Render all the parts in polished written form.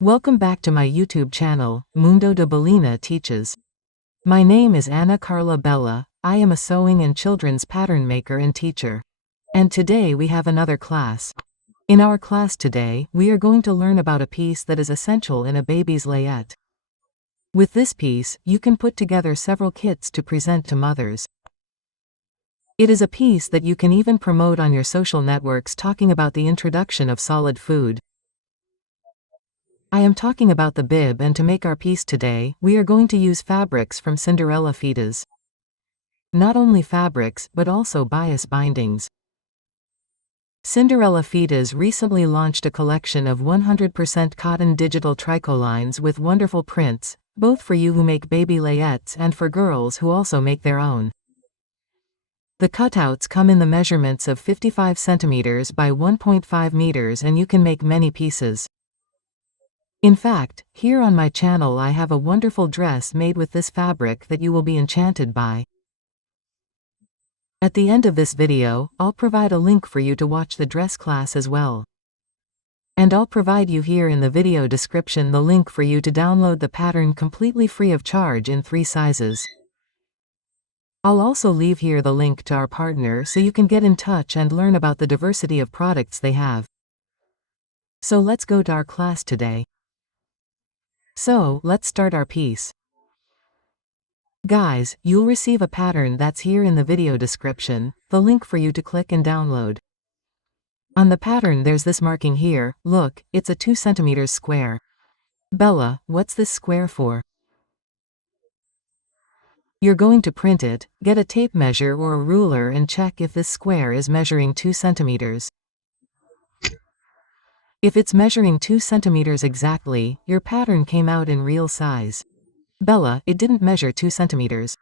Welcome back to my YouTube channel, Mundo de Bellina Teaches. My name is Anna Carla Bella. I am a sewing and children's pattern maker and teacher. And today we have another class. In our class today, we are going to learn about a piece that is essential in a baby's layette. With this piece, you can put together several kits to present to mothers. It is a piece that you can even promote on your social networks talking about the introduction of solid food. I am talking about the bib, and to make our piece today, we are going to use fabrics from Cinderela Fitas. Not only fabrics, but also bias bindings. Cinderela Fitas recently launched a collection of 100% cotton digital tricolines with wonderful prints, both for you who make baby layettes and for girls who also make their own. The cutouts come in the measurements of 55 centimeters by 1.5 meters, and you can make many pieces. In fact, here on my channel I have a wonderful dress made with this fabric that you will be enchanted by. At the end of this video, I'll provide a link for you to watch the dress class as well. And I'll provide you here in the video description the link for you to download the pattern completely free of charge in 3 sizes. I'll also leave here the link to our partner so you can get in touch and learn about the diversity of products they have. So let's go to our class today. So, let's start our piece. Guys, you'll receive a pattern that's here in the video description, the link for you to click and download. On the pattern there's this marking here, look, it's a 2 centimeters square. Bella, what's this square for? You're going to print it, get a tape measure or a ruler and check if this square is measuring 2 centimeters. If it's measuring 2 centimeters exactly, your pattern came out in real size. Bella, it didn't measure 2 centimeters.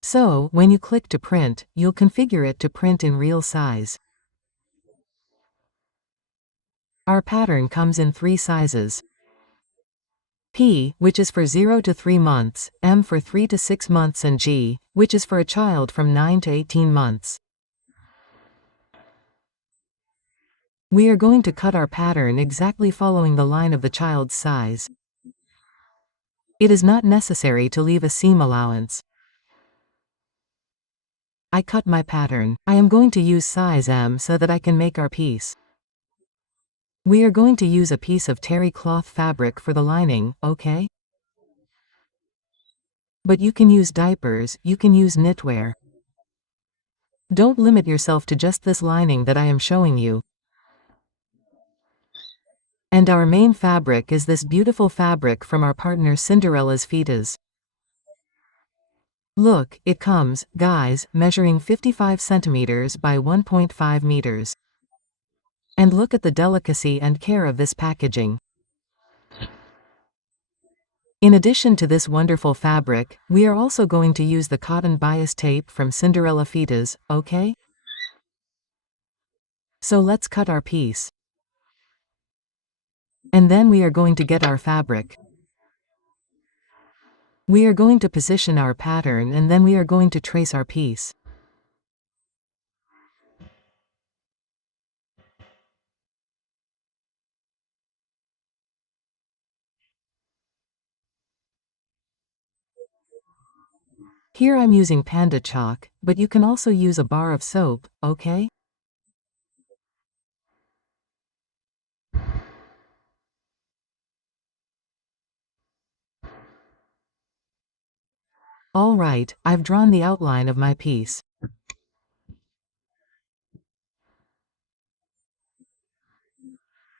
So, when you click to print, you'll configure it to print in real size. Our pattern comes in 3 sizes. P, which is for 0 to 3 months, M for 3 to 6 months, and G, which is for a child from 9 to 18 months. We are going to cut our pattern exactly following the line of the child's size. It is not necessary to leave a seam allowance. I cut my pattern. I am going to use size M so that I can make our piece. We are going to use a piece of terry cloth fabric for the lining, okay? But you can use diapers, you can use knitwear. Don't limit yourself to just this lining that I am showing you. And our main fabric is this beautiful fabric from our partner Cinderela's Fitas. Look, it comes, guys, measuring 55 centimeters by 1.5 meters. And look at the delicacy and care of this packaging. In addition to this wonderful fabric, we are also going to use the cotton bias tape from Cinderela Fitas, okay? So let's cut our piece. And then we are going to get our fabric. We are going to position our pattern, and then we are going to trace our piece. Here I'm using panda chalk, but you can also use a bar of soap, okay? Alright, I've drawn the outline of my piece.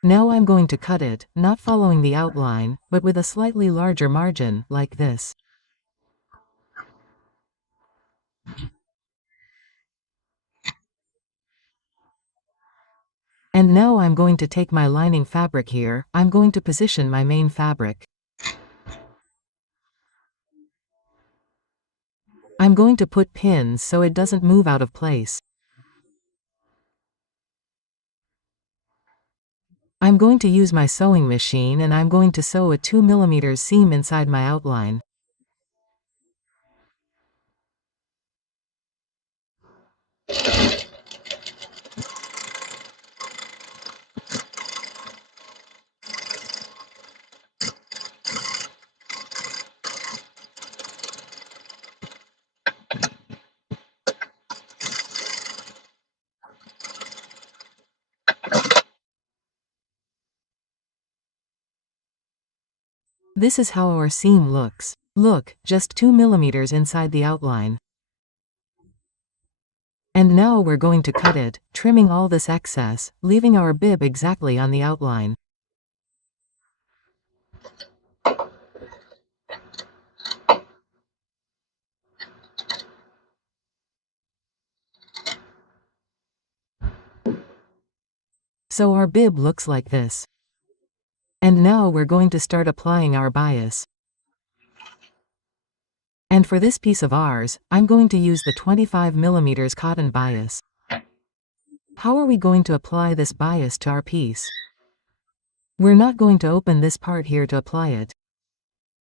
Now I'm going to cut it, not following the outline, but with a slightly larger margin, like this. And now I'm going to take my lining fabric here, I'm going to position my main fabric. I'm going to put pins so it doesn't move out of place. I'm going to use my sewing machine, and I'm going to sew a 2 mm seam inside my outline. This is how our seam looks. Look, just 2 millimeters inside the outline. And now we're going to cut it, trimming all this excess, leaving our bib exactly on the outline. So our bib looks like this. And now we're going to start applying our bias. And for this piece of ours, I'm going to use the 25 millimeters cotton bias. How are we going to apply this bias to our piece? We're not going to open this part here to apply it.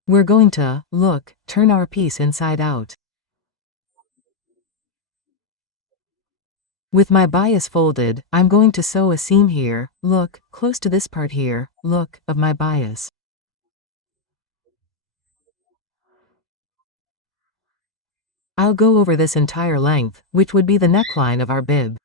We're going to, look, turn our piece inside out. With my bias folded, I'm going to sew a seam here, look, close to this part here, look, of my bias. I'll go over this entire length, which would be the neckline of our bib.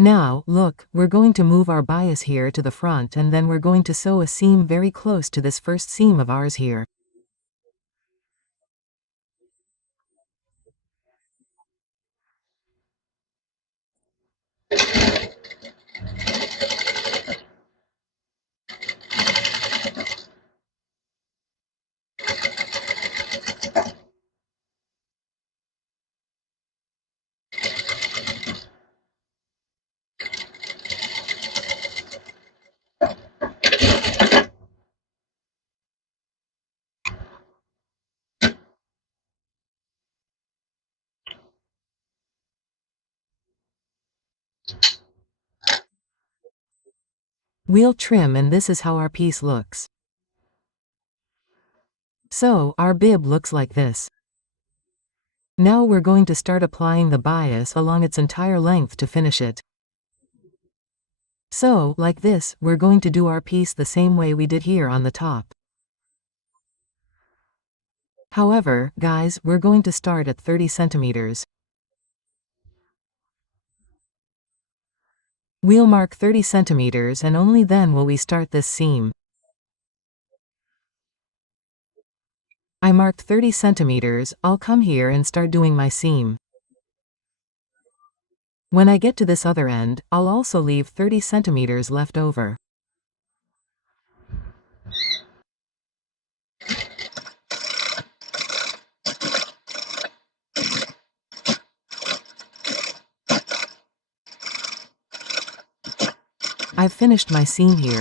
Now, look, we're going to move our bias here to the front and then we're going to sew a seam very close to this first seam of ours here. We'll trim and this is how our piece looks. So, our bib looks like this. Now we're going to start applying the bias along its entire length to finish it. So, like this, we're going to do our piece the same way we did here on the top. However, guys, we're going to start at 30 centimeters. We'll mark 30 centimeters and only then will we start this seam. I marked 30 centimeters, I'll come here and start doing my seam. When I get to this other end, I'll also leave 30 centimeters left over. I've finished my seam here.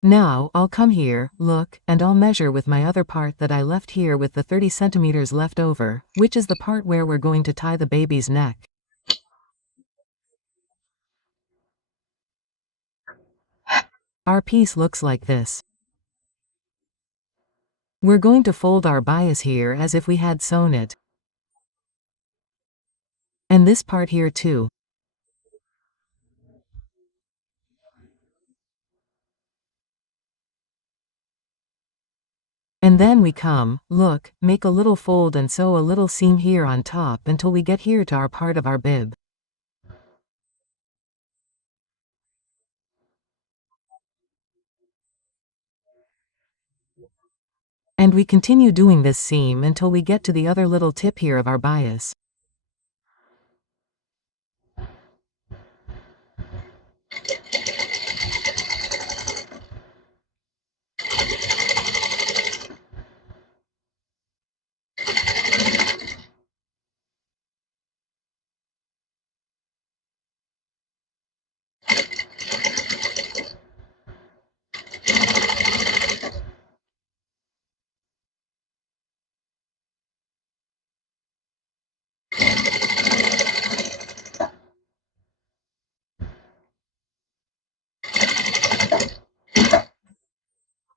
Now, I'll come here, look, and I'll measure with my other part that I left here with the 30 centimeters left over, which is the part where we're going to tie the baby's neck. Our piece looks like this. We're going to fold our bias here as if we had sewn it. And this part here too. And then we come, look, make a little fold and sew a little seam here on top until we get here to our part of our bib. And we continue doing this seam until we get to the other little tip here of our bias.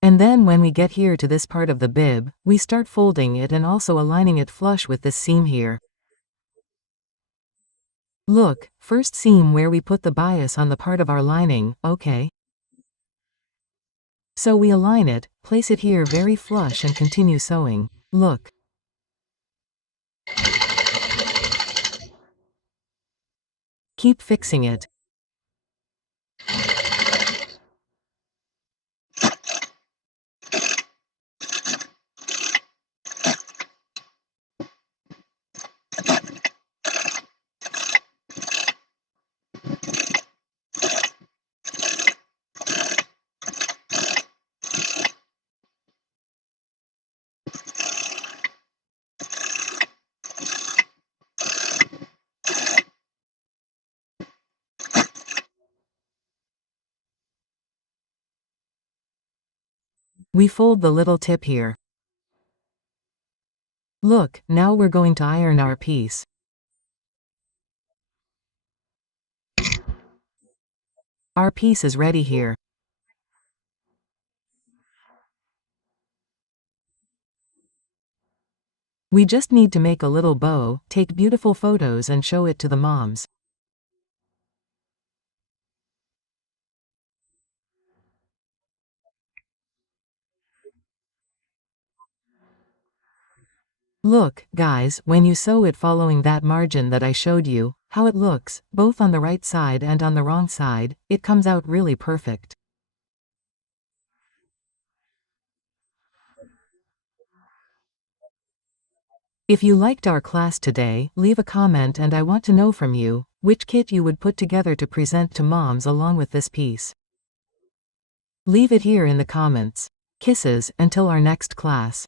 And then when we get here to this part of the bib, we start folding it and also aligning it flush with this seam here. Look, first seam where we put the bias on the part of our lining, okay? So we align it, place it here very flush and continue sewing. Look. Keep fixing it. We fold the little tip here. Look, now we're going to iron our piece. Our piece is ready here. We just need to make a little bow, take beautiful photos and show it to the moms. Look, guys, when you sew it following that margin that I showed you, how it looks, both on the right side and on the wrong side, it comes out really perfect. If you liked our class today, leave a comment and I want to know from you, which kit you would put together to present to moms along with this piece. Leave it here in the comments. Kisses, until our next class.